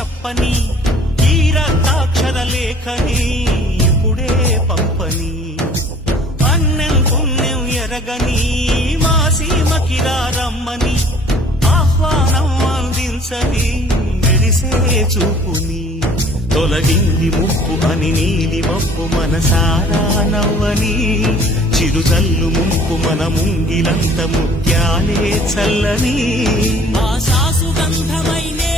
చెప్పని ఈ రక్తాక్షర లేఖని ఇప్పుడే పంపని అన్నం పుణ్యం ఎరగని మా సీమకిరా రమ్మని ఆహ్వానం అందించని మెరిసే చూపుని తొలగింది ముప్పు అని నీలి మప్పు మనసారా నవ్వని చిరుజల్లు ముంపు మన ముంగిలంత ముత్యాలే చల్లని ఆశా సుగంధమైనే